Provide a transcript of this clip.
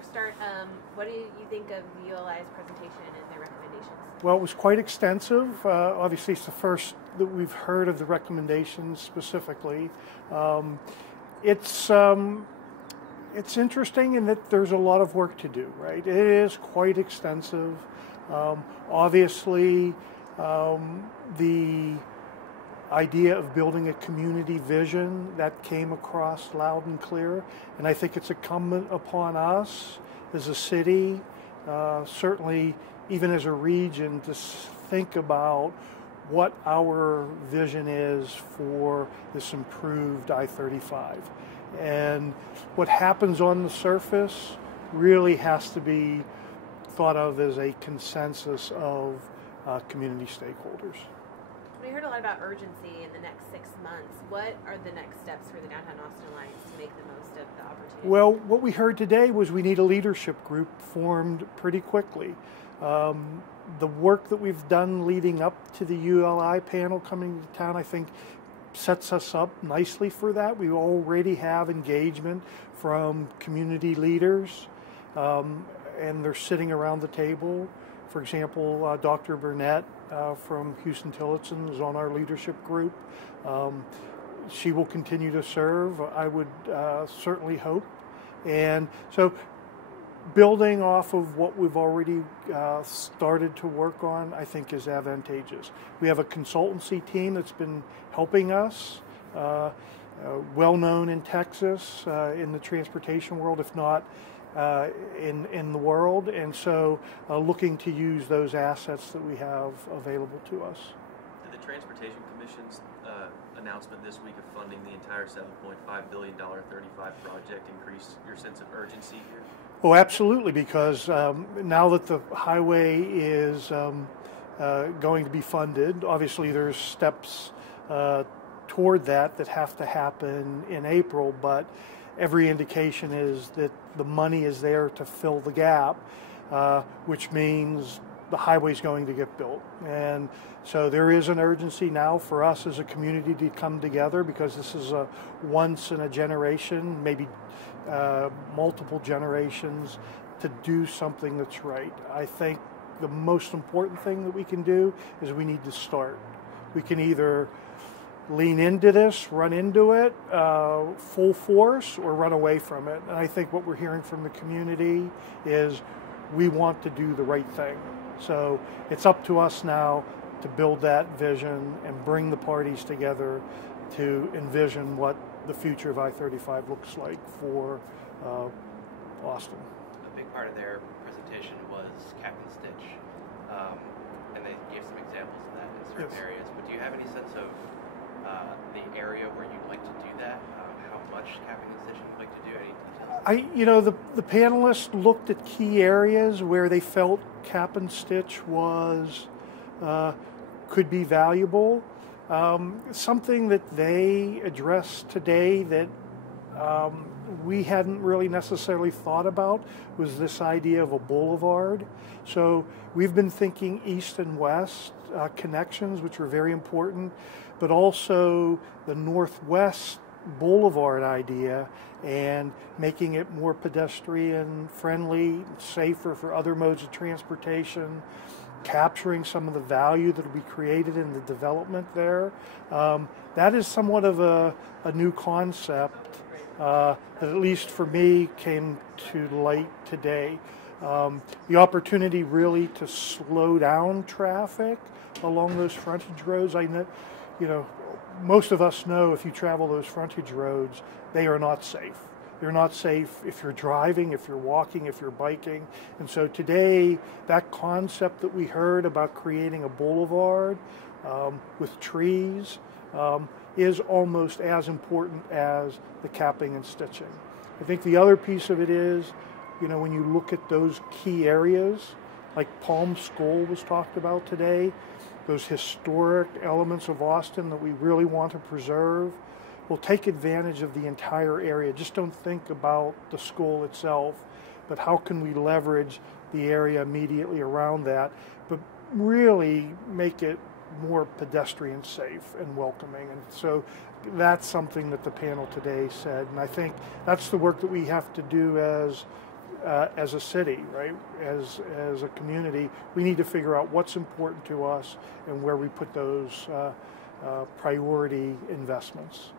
first start, what do you think of ULI's presentation and their recommendations? Well, it was quite extensive. Obviously, it's the first that we've heard of the recommendations specifically. It's interesting in that there's a lot of work to do, right? It is quite extensive. Obviously, the idea of building a community vision, that came across loud and clear, and I think it's incumbent upon us as a city, certainly even as a region, to think about what our vision is for this improved I-35. And what happens on the surface really has to be thought of as a consensus of community stakeholders. We heard a lot about urgency in the next 6 months. What are the next steps for the Downtown Austin Alliance to make the most of the opportunity? Well, what we heard today was we need a leadership group formed pretty quickly. The work that we've done leading up to the ULI panel coming to town, I think, sets us up nicely for that. We already have engagement from community leaders, and they're sitting around the table. For example, Dr. Burnett from Houston Tillotson is on our leadership group. She will continue to serve, I would certainly hope. And so building off of what we've already started to work on, I think, is advantageous. We have a consultancy team that's been helping us, well known in Texas, in the transportation world, if not in the world, and so looking to use those assets that we have available to us. Did the Transportation Commission's announcement this week of funding the entire $7.5 billion 35 project increase your sense of urgency here? Oh, absolutely, because now that the highway is going to be funded, obviously there's steps toward that have to happen in April, but every indication is that the money is there to fill the gap, which means the highway's going to get built. And so there is an urgency now for us as a community to come together, because this is a once in a generation, maybe multiple generations, to do something that's right. I think the most important thing that we can do is we need to start. We can either lean into this, run into it full force, or run away from it. And I think what we're hearing from the community is we want to do the right thing. So it's up to us now to build that vision and bring the parties together to envision what the future of I-35 looks like for Austin. A big part of their presentation was cap and stitch, and they gave some examples of that in certain areas. But do you have any sense of the area where you'd like to do that? How much capping and stitching you'd like to do? Any details? The panelists looked at key areas where they felt cap and stitch was could be valuable. Something that they addressed today that we hadn't really necessarily thought about was this idea of a boulevard. So we've been thinking east and west connections, which are very important, but also the northwest boulevard idea and making it more pedestrian friendly, safer for other modes of transportation, capturing some of the value that will be created in the development there. That is somewhat of a new concept that, at least for me, came to light today. The opportunity really to slow down traffic along those frontage roads. I know, most of us know if you travel those frontage roads, they are not safe. They're not safe if you're driving, if you're walking, if you're biking. And so today, that concept that we heard about creating a boulevard with trees is almost as important as the capping and stitching. I think the other piece of it is, when you look at those key areas, like Palm Skull was talked about today, those historic elements of Austin that we really want to preserve, we'll take advantage of the entire area. Just don't think about the school itself, but how can we leverage the area immediately around that, but really make it more pedestrian safe and welcoming. And so that's something that the panel today said, and I think that's the work that we have to do as as a city, right? As a community, we need to figure out what's important to us and where we put those priority investments.